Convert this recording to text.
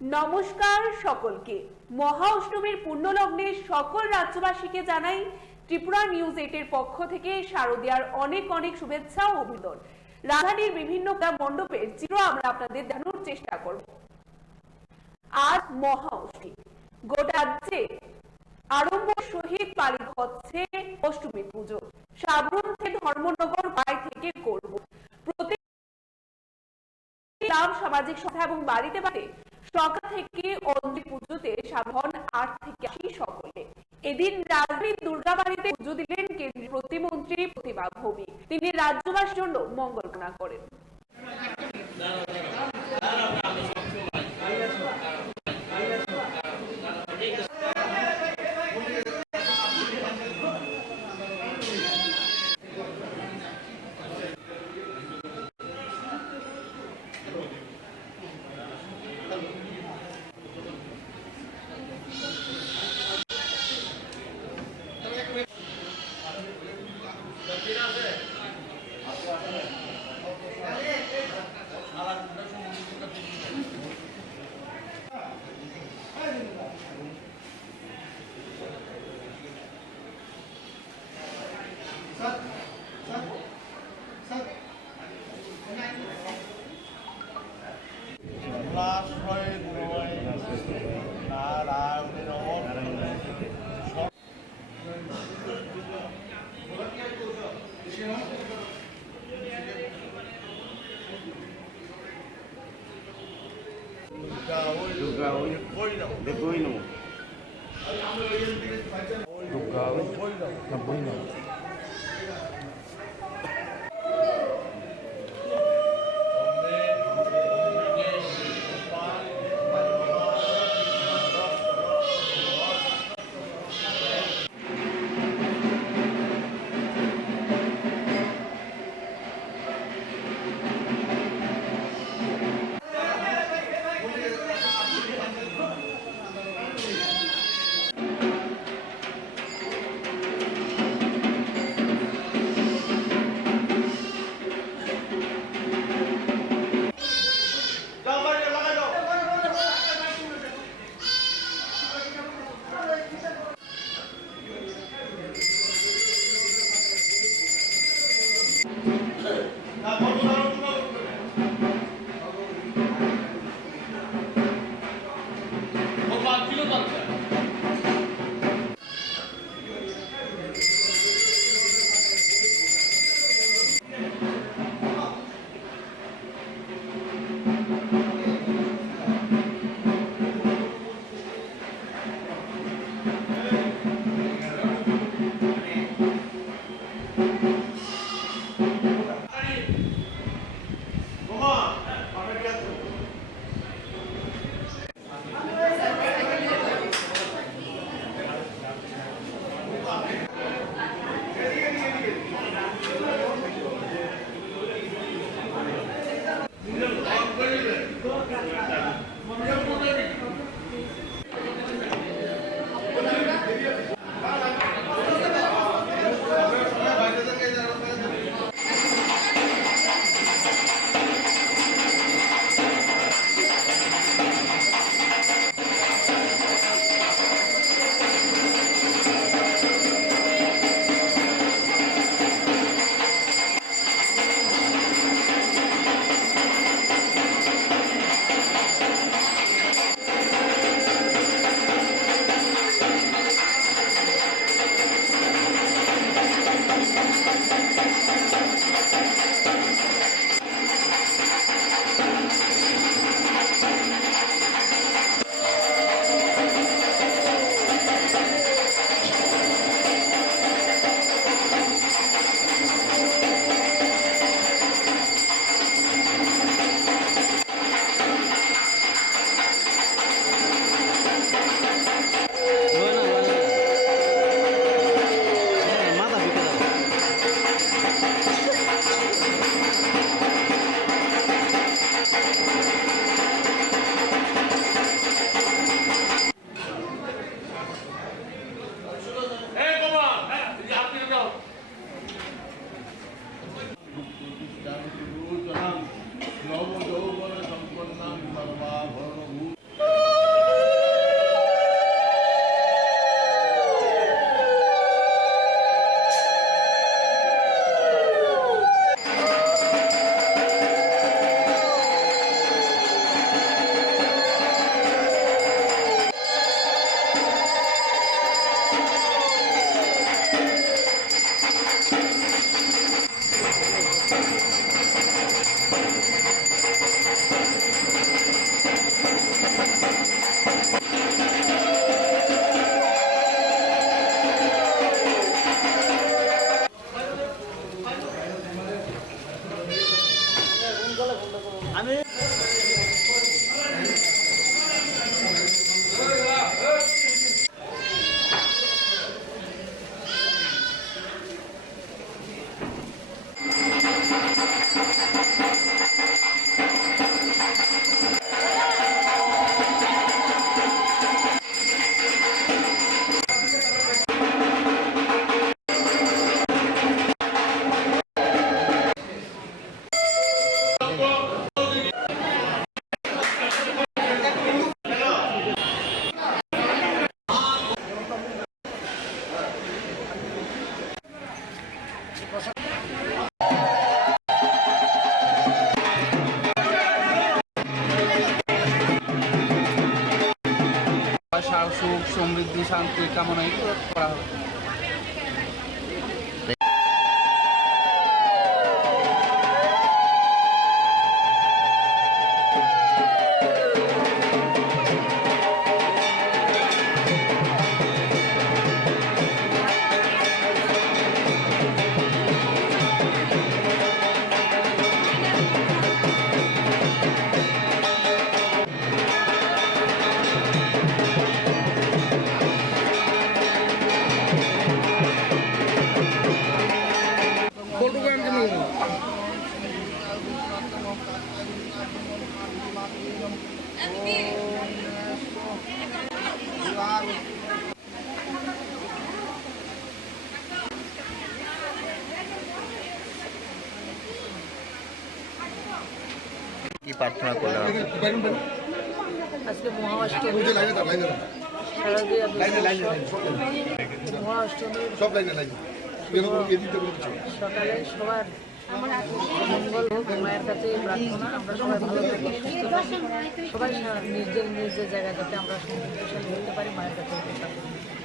নমস্কার সকলকে। মহা অষ্টমীর পুণ্যলগ্নে সকল রাজ্যবাসীকে জানাই ত্রিপুরা নিউজ 8 এর পক্ষ থেকে শারদীয়ার অনেক অনেক শুভেচ্ছা ও অভিনন্দন। রাজধানীর বিভিন্ন মণ্ডপের চিত্র আমরা আপনাদের দেখানোর চেষ্টা করব। আজ মহা অষ্টমী, গোটা রাজ্যে আড়ম্বর সহিত পালিত হচ্ছে অষ্টমী পুজো। সাবরুম থেকে ধর্মনগর বাই থেকে করব প্রত্যেক গ্রাম, সামাজিক সংস্থা এবং বাড়িতে বাড়িতে সকাল থেকে অঞ্জলি পুজোতে সাধারণ 8 থেকে 80 সকলে। এদিন রাজধানীর দুর্গাবাড়িতে পুজো দিলেন কেন্দ্রীয় প্রতিমন্ত্রী প্রতিমা ভৌমি। তিনি রাজ্যবাসীর জন্য মঙ্গল কামনা করেন। সুখ সমৃদ্ধি শান্তি কামনাই করা হবে। কি প্রার্থনা করলেন? আজকে মহাঅষ্টমী সকালে সবার মঙ্গল হোক, মায়ের কাছে প্রার্থনা। আমরা সবাই ভালো থাকি, সুস্থ থাকি, সবাই নিজের নিজের জায়গায় যাতে আমরা সমৃদ্ধশালী হতে পারি, মায়ের কাছে প্রার্থনা করি।